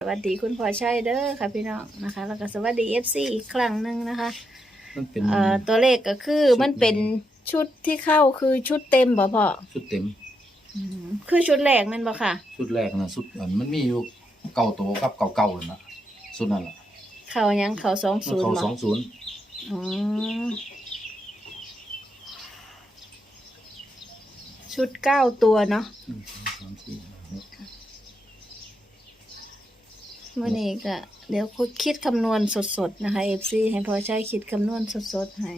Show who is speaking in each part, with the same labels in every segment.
Speaker 1: สวัสดีคุณพ่อชัยเด้อค่ะพี่น้องนะคะแล้วก็สวัสดีFCอีกครั้งหนึ่งนะคะ
Speaker 2: มันเป็น
Speaker 1: ตัวเลขก็คือมันเป็นชุดที่เข้าคือชุดเต็มบ่พ่อ
Speaker 2: ชุดเต็ม
Speaker 1: คือชุดแรกแมันบ่ค่ะ
Speaker 2: ชุดแรกนะชุดมันมีอยู่เก่าโตกับเก่าๆเลยนะชุดนั่นแหละ
Speaker 1: เข้ายังเข้า20
Speaker 2: เขา
Speaker 1: บ่
Speaker 2: 20
Speaker 1: อ๋อชุด9ตัวเนาะมื่อนี้ก็เดี๋ยวคิดคำนวณสดๆนะคะ FC ให้พ่อชัยคิดคำนวณสดๆให้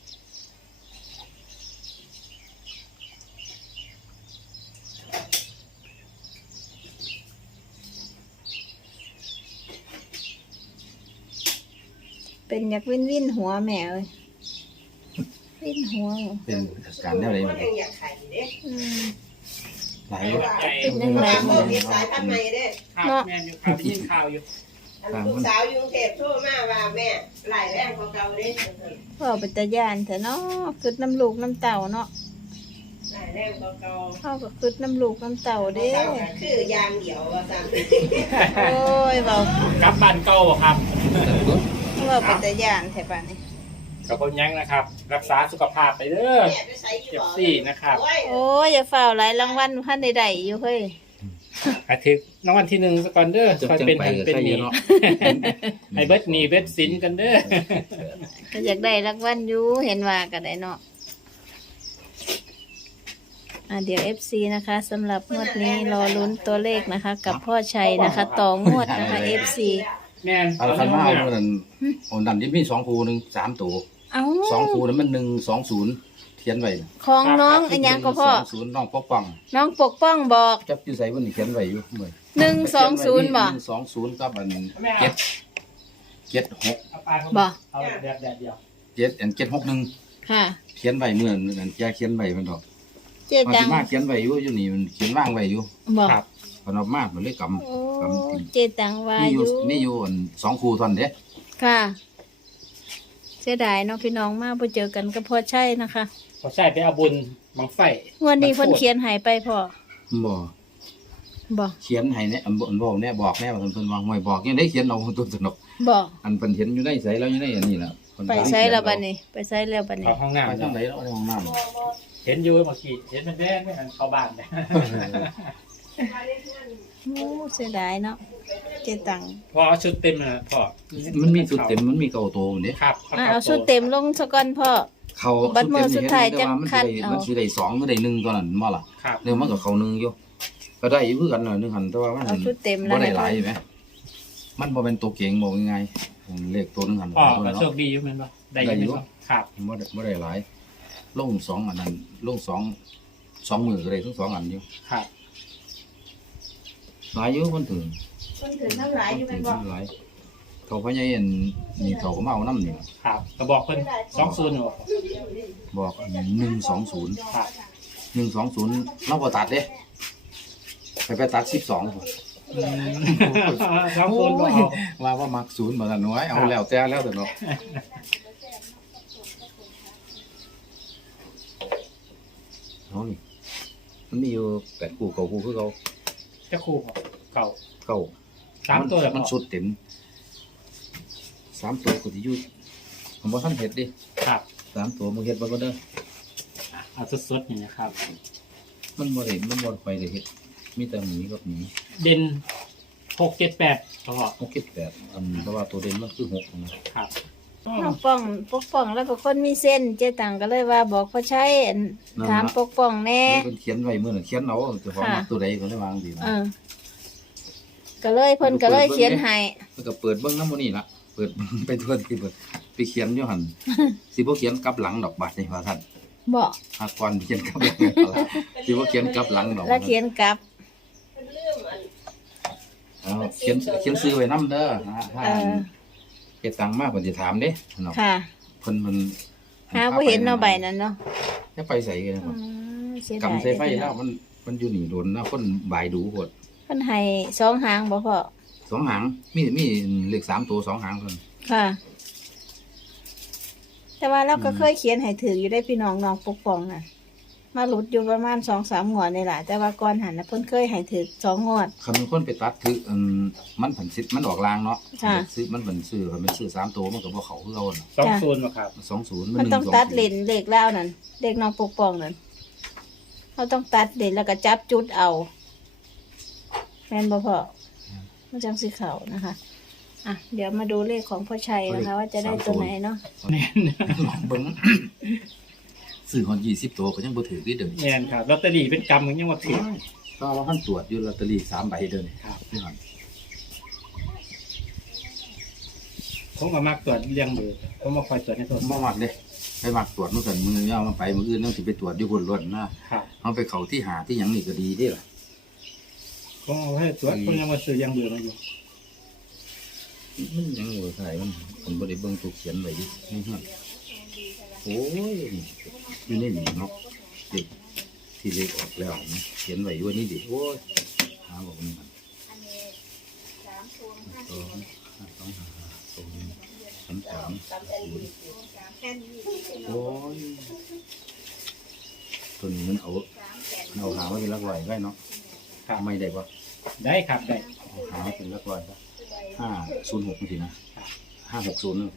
Speaker 1: เป็นอยากวินหัวแม่เลยวินหัว
Speaker 2: เป็นการแนวอะไรมันหลาย
Speaker 1: เป็นยังไง
Speaker 3: สายพันธุ์ใหม่เด้
Speaker 1: เนาะ
Speaker 4: แม่อยู่ข่าวยินข่าวอยู่
Speaker 3: ลูกสาวอยู่กรุงเทพโทรมาว่าแม่หลายแรงกว่าเก่าเด้
Speaker 1: พ่อเป็นตาย่านแต่เนาะคืดน้ำลูกน้ำเต่าเนาะ
Speaker 3: หลายแรงกว่าเก่า
Speaker 1: พ่อก็คืดน้ำลูกน้ำเต่าเด้
Speaker 3: คือยางเดียวว่าซั่น
Speaker 1: โอ้ยเบาก
Speaker 4: ลับบ้านเก่าครับ
Speaker 1: ว่าเป็นตาย่านแถวบ้านนี่
Speaker 4: กับคนยังนะครับ รักษาสุขภาพไปเด้อเจ็บซี่นะครับ
Speaker 1: โอ้ยอย่าฝ่าหลายรางวัลพันใดๆอยู่เฮ้ย
Speaker 4: อาทิตย์รางวัลที่1สักก่อนเด้อคอยเป็นเป็นนี่ให้เบิดหนี้เบิดสินกันเด้อ
Speaker 1: ก็อยากได้รางวัลอยู่เห็นว่าก็ได้เนาะเดี๋ยว FC นะคะสำหรับงวดนี้รอลุ้นตัวเลขนะคะ กับพ่อชัยนะคะต่องวดนะคะ FC
Speaker 4: แม่น
Speaker 2: เอาคันมาเอานั่นนั่นที่มี2คู่นึง3ตัว2คู่นั้นมัน120เขียนไว้
Speaker 1: ของน้องอันยังก็พ่อ
Speaker 2: 20น้องปกป้อง
Speaker 1: น้องปกป้องบอก
Speaker 2: จับอยู่ใส่เพิ่นเขียนไว้อยู่เมื่อ
Speaker 1: 120บ่
Speaker 2: 120กับอัน76
Speaker 1: บ่
Speaker 4: เอาแบบเดียว
Speaker 2: 761
Speaker 1: ค่ะ
Speaker 2: เขียนไว้เมื่อนั้นแกเขียนไว้มันดอก
Speaker 1: เจ๊ตัง
Speaker 2: มาเขียนไว้อยู่นี่มันเขียนวางไว้อยู่
Speaker 4: ครับ
Speaker 2: พอนมามันเลยกำ
Speaker 1: เจ๊ตังว่าอยู่
Speaker 2: นี่อยู่อัน2คู่ท่อนเด้
Speaker 1: ค่ะเสียดายเนาะพี่น้องมาบ่เจอกันก็พอใช่นะคะ
Speaker 4: พอใช่ไปเอาบุญบังไฟ
Speaker 1: วันนี้เพิ่นเขียนให้ไปพ่อบ่
Speaker 2: เขียนให้เนี่ยบอกเนี่ยบอกแน่ว่าเพิ่นวางไว้บอกยังได้เขียนเอาตัวสนุก
Speaker 1: บ่
Speaker 2: อันเพิ่นเห็นอยู่ในไสแล้วอยู่ในอันนี้ล่ะ
Speaker 1: ไปไสแล้วบัดนี้ไปไสแล้วบัดนี้
Speaker 4: ห้องน้ำ
Speaker 2: ไปทางไหนแล้วห้องน้ำ
Speaker 4: เห็นอยู่เมื่อกี้เห็นมันแดงไม่หันเข้าบ้านเลย
Speaker 1: โอ้เสียดายเนาะเจ๊ตัง
Speaker 4: พอเอาชุดเต็มนะพ่อ
Speaker 2: มันมีชุดเต็มมันมีเก่าโตนี่
Speaker 4: ครับ
Speaker 1: เอาชุดเต็มลงซะก่อนพ่อ
Speaker 2: เขา
Speaker 1: บัดมื้อสุดท้ายจังคัด
Speaker 2: มันสิได้2ก็ได้1ตอนนั้นบ่ล่ะเรื่องมันก็เข้า1อยู่ก็ได้อยู่คือกันน่ะ1หันแต่ว่ามัน
Speaker 1: เอาชุดเต็ม
Speaker 2: แล้วบ่ได้หลายใช่มั้ยมันบ่เป็นตัวเก่งบ่ง่ายๆเลขตัว1หัน
Speaker 4: พ่อก็โชคดีอยู่แม่นบ่ได้อยู่ครับ
Speaker 2: บ่ได้หลายลง2อันนั้นลง2มื้อก็ได้ทั้ง2อันอยู่
Speaker 4: ครับ
Speaker 2: หลายอยู่คนถึง
Speaker 1: น้ำหลายอยู่แม่นบ่
Speaker 2: หลายเขาพ่อใหญ่นี่เขาก็มาเอาน้ำนี่
Speaker 4: ครับก็บอกเพิ่น20
Speaker 2: บอก120
Speaker 4: ครับ
Speaker 2: 120เราบ่ตัดเด้ไปตัด12ว่ามัก0บ่ซั่นน้อยเอาแล้วแต่แล้วเนาะเอานี่มันมีอยู่8คู่9คู่คือเขา
Speaker 4: จะคู่เก่า3ตัว
Speaker 2: มันสุดเต็ม3ตัวก็สิอยู่ผมบ่ทันเฮ็ดดิ
Speaker 4: ครับ
Speaker 2: 3ตัวมึงเฮ็ดบ่ก็เด้อ
Speaker 4: เอาสดๆนี่นะครับ
Speaker 2: มันบ่ไปได้เฮ็ดมีแต่หมีกับหมี
Speaker 4: เด่น6 7 8พ่อ
Speaker 2: 6 7 8เพราะว่าตัวเด่นมันคือ6
Speaker 4: นะครับ
Speaker 1: น้องปกป้องแล้วก็คนมีเส้นเจ๊ตังก็เลยว่าบอกพ่อชัยถามปกป้องแน่
Speaker 2: เพิ่นเขียนไว้มื้อนั้นเขียนเอาเจ้าของตัวใดก็เลยวางดี
Speaker 1: ก็เลยเพิ่นก็เลยเขียนให้
Speaker 2: เพิ่นก็เปิดเบิ่งนำมื้อนี้ล่ะเปิดไปทั่วที่เปิดไปเขียนอยู่หั่นสิบ่เขียนกลับหลังดอกบัดนี่ว่าซั่น
Speaker 1: บ่
Speaker 2: หากก่อนเขียนกลับหลังสิบ่เขียนกลับหลังดอก
Speaker 1: แล้วเขียนกลับ
Speaker 2: เขียนซื้อไว้นำเด้อเฮ็ดตังมาเพิ่นสิถามเด้เนาะ
Speaker 1: ค่ะ
Speaker 2: เพิ่น
Speaker 1: หาบ่เห็นเนาะใบนั้นเนาะ
Speaker 2: จะไปใส่กันครับกำใส่ไฟแล้วมันอยู่นี่โดนนะคนบายดูโพด
Speaker 1: เพิ่นให้2หางบ่พ่อ
Speaker 2: 2หางมีเลข3ตัว2หางเพิ่น
Speaker 1: ค่ะแต่ว่าเราก็เคยเขียนให้ถึงอยู่ได้พี่น้องปกป้องน่ะมาหลุดอยู่ประมาณ2-3งวดนี่แหละแต่ว่าก่อนหันนะเพิ่นเคยให้ถือ2งวด
Speaker 2: คำนคนไปตัดคือมันผันซิดมันออกลางเนาะ
Speaker 1: ค่ะ
Speaker 2: ซื้อมันผันซื้อมันซื้อ3ตัวมันก็บ่เข้าคือเอาน่ะ
Speaker 4: 20บ่ครับ
Speaker 2: 20
Speaker 1: มันต้องตัดเลนเลขแล้วนั่นเลขน้องปกป้องนั่นเขาต้องตัดเลนแล้วก็จับจุดเอาแม่นบ่พ่อมันจังสิเข้านะคะอ่ะเดี๋ยวมาดูเลขของพ่อชัยนะคะ ว่าจะได้ตัวไหนเนาะ
Speaker 2: ลองเบิ่งซื้อฮอด20ตัวก็ยังบ่ถือดิเด้อ
Speaker 4: แม่นครับลอตเตอรี่เป็นกำมันยังว่าถือ
Speaker 2: ก็ว่าท่านตรวจอยู่ลอตเตอรี่3ใบเด้อนี่
Speaker 4: ครับ
Speaker 2: นี่หั่น
Speaker 4: ผมก็มักตรวจเรียงเบอร์ผมบ่ค่อยตรวจในโทรศัพท์
Speaker 2: บ่มักเด้ไปมักตรวจมันกันมือเอามาไปมื้ออื่นต้องสิไปตรวจอยู่บนรถนะครับ เอาไปเข้าที่หาที่หยังนี่ก็ดีเด้ล่ะ
Speaker 4: ผมเอาให้ตรวจผมยังว่าซื้อเรียงเบอร์มาอยู่
Speaker 2: มันยังบ่เท่าไหร่มันผมบ่ได้เบิ่งถูกเขียนไว้ดินี่ฮะโอ้ยอยู่ในนี่เนาะเด็กที่เลขออกแล้วนะเขียนไว้อยู่ว่านี่ดิโอ้ยหาบอกมันโอ้ยตัวนี้มันเอาหาไว้เป็นหลักร้อยไว้เนาะ
Speaker 4: ครับ
Speaker 2: ไม่ได้ปะ
Speaker 4: ได้ครับได้
Speaker 2: หาไว้เป็นหลักร้อยปะ506นี่สินะ560นี่สิ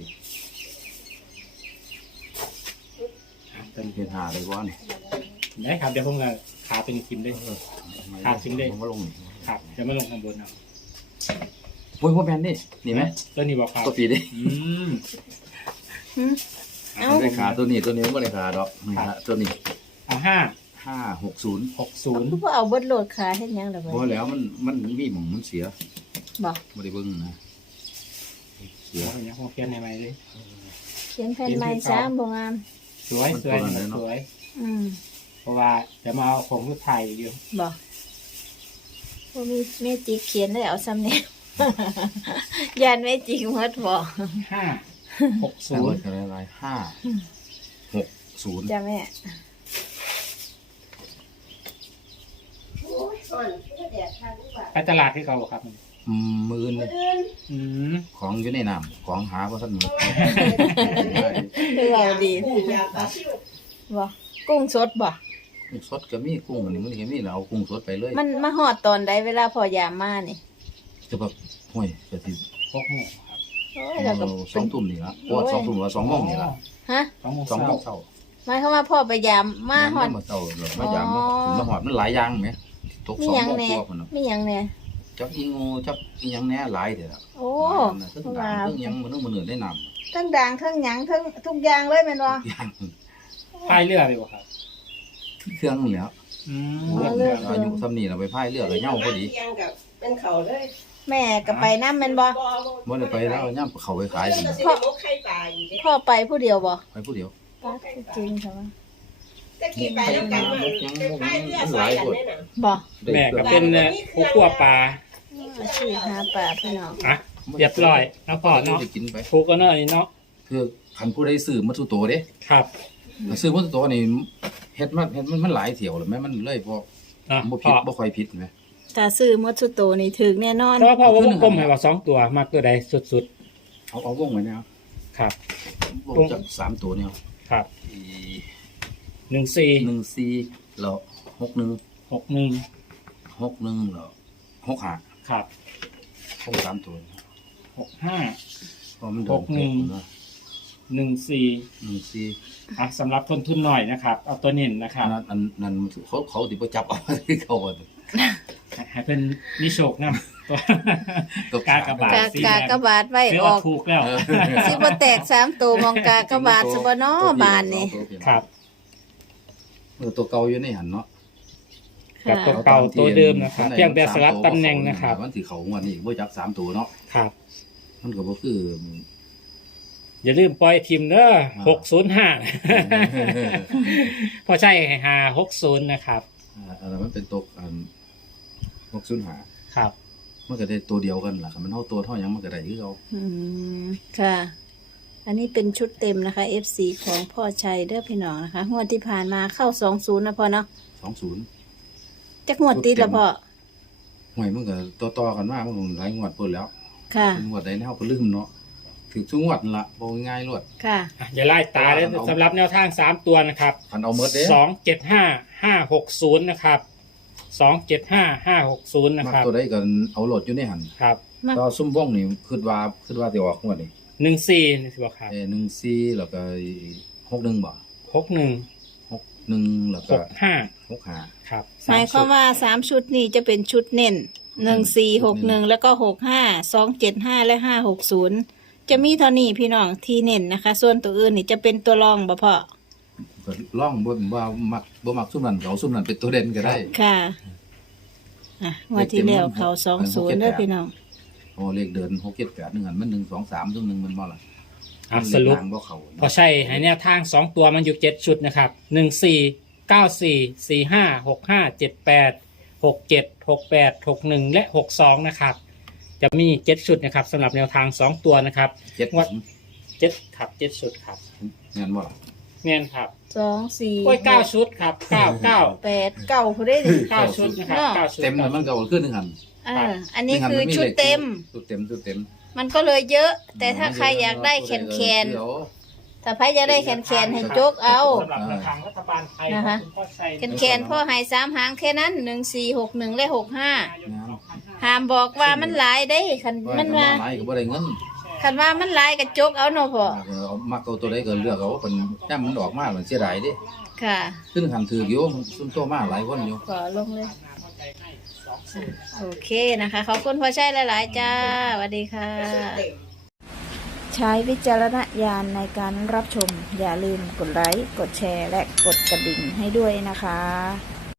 Speaker 2: เป็นเพียงหาเลยว่านี่
Speaker 4: ได้ครับเดี๋ยวผมก็ขาเป็นกินได้ หาชิ้นเล็ก
Speaker 2: ผมก็ลงนี่
Speaker 4: ครับเดี๋ยวมาลงข้างบนเอา
Speaker 2: โอ้ยพ่อแมนนี่นี่ไหม
Speaker 4: ตัวนี้บอกครับ
Speaker 2: ตัวปีดิ
Speaker 4: อืม
Speaker 1: หืม เอ้า
Speaker 2: ได้ขาตัวนี้ไม่ได้ขาดอกนี่ฮะตัวนี้
Speaker 4: เอา
Speaker 2: 560
Speaker 4: 560
Speaker 1: คือบ่เอาเบิดโหลดขาเฮ็ดหยังล่ะ
Speaker 2: เพ
Speaker 1: บ่
Speaker 2: ราะแล้วมันมีหม่องมันเสีย
Speaker 1: บ่
Speaker 2: ไม่ได้เบิ่งนะเสีย
Speaker 4: เอาอย่างผมเขียนใหม่ๆเลย
Speaker 1: เขียนแผ่นใหม่ซะบ่งาม
Speaker 4: สวยสวยนี่สวย
Speaker 1: อืม
Speaker 4: เพราะว่าจะมาเอาของผู้ไทยอยู่
Speaker 1: บ่บ่มีเมจิกเขียนได้เอาซ้ำเนี่ย ยานเมจิกหมดบ่
Speaker 2: ศูนย์
Speaker 4: 560
Speaker 2: อะไร560
Speaker 1: จ้าแม่
Speaker 3: โอ้ยอ่อนก็แดดทางดีกว่า
Speaker 4: ไปตลาดที่เขาบอกครับ
Speaker 2: มื้อ
Speaker 3: มื้อ
Speaker 2: นี่
Speaker 3: อื่น
Speaker 4: อืม
Speaker 2: ของอยู่ในน้ำของหาบ่ทันหมด
Speaker 1: คือเราดี
Speaker 3: กุ้งยางปลาซิว
Speaker 1: บ่กุ้งสดบ่
Speaker 2: กุ้งสดก็มีกุ้งอันนี้มันก็มีแล้วเอากุ้งสดไปเลย
Speaker 1: มันมาฮอดตอนใดเวลาพอยามมานี่
Speaker 2: จะแบบห้วยก็สิ
Speaker 4: พวกหมูครับ
Speaker 1: โอ้ยแล้วก็
Speaker 2: 2 ทุ่มนี่ละเพราะว่า2 ทุ่มว่า2 โมงนี่ละ
Speaker 1: ฮะ
Speaker 4: 2 โมง
Speaker 2: 2 โมง
Speaker 4: เช้า
Speaker 2: เช้า
Speaker 1: หมายความว่าพ่อไปยามมาฮอด
Speaker 2: มาเช้าหรอกมายามมาหอดมันหลายอย่างไหมตก
Speaker 1: มี
Speaker 2: 2
Speaker 1: หยัง
Speaker 2: โมง
Speaker 1: แหน่
Speaker 2: กว่าพุ่นน่ะ
Speaker 1: มีหยังแหน่
Speaker 2: จักอีงูจักอีหยังแหน่หลายเด้อล่ะ
Speaker 1: โอ้
Speaker 2: ซึ่งด่างซึ่งหยังมันต้องมื้อได้นำ
Speaker 1: ทั้งด่างทั้งหยังทั้งทุกอย่างเลยแม่นบ่
Speaker 2: อย่าง
Speaker 4: พายเรือเลยบ่ครับ
Speaker 2: เครื่องนี่แหล้ว
Speaker 4: อืม
Speaker 2: อายุซ้ำนี่ล่ะไปพายเรือก็เหย้าพอดี
Speaker 3: เที่ยงกับเป็นเขาเลย
Speaker 1: แม่ก็ไปนำแม่นบ่
Speaker 2: บ่ได้ไปแล้วย่ํเขาไปขายสิ
Speaker 3: พ่อมกไข่ปลาอยู่เด้
Speaker 1: พ่อไปผู้เดียวบ่
Speaker 2: ไปผู้เดียว
Speaker 1: ป๊าจริงค่ะว่า
Speaker 3: แต่กี่ไปแล้วกันมันเป็นไข่เรือซอยกันแน่น่ะ
Speaker 1: บ่
Speaker 4: แม่ก็เป็นผู้คั่วปลา
Speaker 1: อาชีพหาปลาพี่น้อง
Speaker 4: อ่ะเรียบร้อยเนาะพ่อเนาะ
Speaker 2: ได้กินไป
Speaker 4: ผูกก็เนาะนี่เนาะ
Speaker 2: คือคันผู้ใดซื้อมาทุโตเด้
Speaker 4: ครับ
Speaker 2: ถ้าซื้อมาทุโตนี่เฮ็ดมันหลายเที่ยวแล้วแม่มันเลยบ่
Speaker 4: เนาะ
Speaker 2: บ่ผิ
Speaker 4: พ่
Speaker 2: ด
Speaker 4: อ
Speaker 2: บ่ค่อยผิดแม่
Speaker 1: ถ้าซื้อหมดสุดโตนี่ถึกแน่นอน
Speaker 4: แต่ว่าพ่อว่าวงกลมให้ว่า2ตัวมักตัวใดสุด
Speaker 2: เอาวงไว้แนว
Speaker 4: ๆครับ
Speaker 2: วงจัก3ตัวเนี่ย
Speaker 4: ครับ
Speaker 2: อี
Speaker 4: 14
Speaker 2: 14แล้ว61
Speaker 4: 61
Speaker 2: 61แล้ว65
Speaker 4: ครับ
Speaker 2: วง3ตัว
Speaker 4: 65
Speaker 2: เพราะมันเดิน
Speaker 4: 61
Speaker 2: นะ
Speaker 4: 14
Speaker 2: 14
Speaker 4: อ่ะสำหรับคนทุนหน่อยนะครับ เอาตัวเน้นนะครับ
Speaker 2: นั่นเขาสิบ่จับเอาที่เขาว่า
Speaker 4: ให้เป็นนิโชคนำ ตัวกากระบาด
Speaker 1: กา
Speaker 4: สี
Speaker 1: กา
Speaker 4: แดง
Speaker 1: กระบาดไว้
Speaker 4: เรียก
Speaker 1: อ
Speaker 4: ว่า
Speaker 1: อก
Speaker 4: ถูกแล้ว
Speaker 1: สิบ่แตก3ตัวมองกากระบาดซะบ่น้อบานนี่
Speaker 4: ครับ
Speaker 2: ตัวเก่าอยู่ในหันเนาะ
Speaker 4: กับตัวเก่าตัวเดิมนะครับ เพียงแต่สลับตำแหน่งนะครับ
Speaker 2: มันสิเขางวดนี้บ่จับ3ตัวเนาะ
Speaker 4: ครับ
Speaker 2: มันก็บ่คือ
Speaker 4: อย่าลืมปล่อยทีมเด้อ605 พอใช่หา60นะครับ
Speaker 2: อันนั้นมันเป็นตัว605
Speaker 4: ครับ
Speaker 2: มันก็ได้ตัวเดียวกันล่ะครับมันเท่าตัวเท่าหยังมันก็ได้คือเขา
Speaker 1: อืมค่ะ อันนี้เป็นชุดเต็มนะคะ FC ของพ่อชัยเด้อพี่น้องนะคะงวดที่ผ่านมาเข้า20นะพ่อเนาะ
Speaker 2: 20
Speaker 1: จักงวดติดแล้วพ่อ
Speaker 2: ห่วยมันก็ต่อๆกันมามันหลายงวดเพิ่นแล้ว
Speaker 1: ค่ะ
Speaker 2: งวดใดเฮาก็ลืมเนาะถือทุกงวดนั่นละบอกง่ายๆรวด
Speaker 1: ค่ะ
Speaker 4: อ่ะอย่าไล่ตาเลยสำหรับแนวทาง3ตัวนะครับ
Speaker 2: คันเอาเมดเด้
Speaker 4: 275-560นะครับ275-560นะ
Speaker 2: มัก
Speaker 4: ครับ
Speaker 2: ตัวใดก็เอาโหลดอยู่ในหัน
Speaker 4: ครับ
Speaker 1: มัก
Speaker 2: ก็ซุ่มว่องนี่คิดว่าสิออกงวดนี่
Speaker 4: 14นี่สิบ่ครับ
Speaker 2: 14แล้วก็61บ่
Speaker 4: 61
Speaker 2: 61แล้วก็
Speaker 4: 65
Speaker 2: 65
Speaker 4: ครับ
Speaker 1: หมายความว่า3ชุดนี้จะเป็นชุดเน้น1461แล้วก็65 275และ560จะมีเท่านี้พี่น้องที่เน้นนะคะ ส่วนตัวอื่นนี่จะเป็นตัวรองบ่พ่อ
Speaker 2: ก็ล่องบ่มักบ่มักซุ่มนั้นก็เอาซุ่มนั้นเป็นตัวเด่นก็ได้
Speaker 1: ค่ะอ่ะงวันที่แล้วเขา20เด้อพี่น้อง
Speaker 2: โอ้เลขเดิน6 7 8นึงหันมัน1 2 3ซุ่มนึงมันบ่ล่ะ
Speaker 4: อ่ะสรุป
Speaker 2: เลขล่างบ่เข้า
Speaker 4: พอใช่ให้แนวทาง2ตัวมันอยู่7ชุดนะครับ14 94 45 65 78 67 68 61และ62นะครับจะมี7ชุดนะครับสำหรับแนวทาง2ตัวนะครับ
Speaker 2: 7
Speaker 4: งวด 7ครับ7ชุดครับ
Speaker 2: งั้นบ่ล่ะ
Speaker 4: เงี้ยครับ
Speaker 1: 2 4
Speaker 4: โอ้ย9ชุดครับ9
Speaker 1: 8 9พอได้ดิ
Speaker 4: 9ชุดนะครับ9ชุด
Speaker 2: เต็มแล้วมันก็เอาขึ้นนึงหัน
Speaker 1: อันนี้คือชุดเต็ม
Speaker 2: ชุดเต็ม
Speaker 1: มันก็เลยเยอะ แต่ถ้าใครอยากได้แคนถ้าใครอยากได้แคนให้โจกเอา
Speaker 4: สำหรับแนวทางรัฐบาลไทย
Speaker 1: นะคะ
Speaker 4: ของคุณพ่อชัย
Speaker 1: แคนพ่อให้3หางแค่นั้น1461และ65ห้ามบอกว่ามันหลายได้คัน
Speaker 2: มั
Speaker 1: มัน น
Speaker 2: ว่า
Speaker 1: ว่า
Speaker 2: หลายก็บ่ได้เงิน
Speaker 1: คันว่ามันหลายก็โจกเอาเนาะพ่อ
Speaker 2: เอามักเอาตัวใดก็เลือกเอาเป็นแต้มมันออกมามันเสียดายเด้
Speaker 1: ค่ะ
Speaker 2: ขึ้นหันถืออยู่ซุ่มโตมาหลายคนอยู่
Speaker 1: ขอลงเลยโอเคนะคะ ขอบคุณพ่อชัยหลาย ๆ จ้าสวัสดีค่ะ ใช้วิจารณญาณในการรับชม อย่าลืมกดไลค์ กดแชร์ และกดกระดิ่งให้ด้วยนะคะ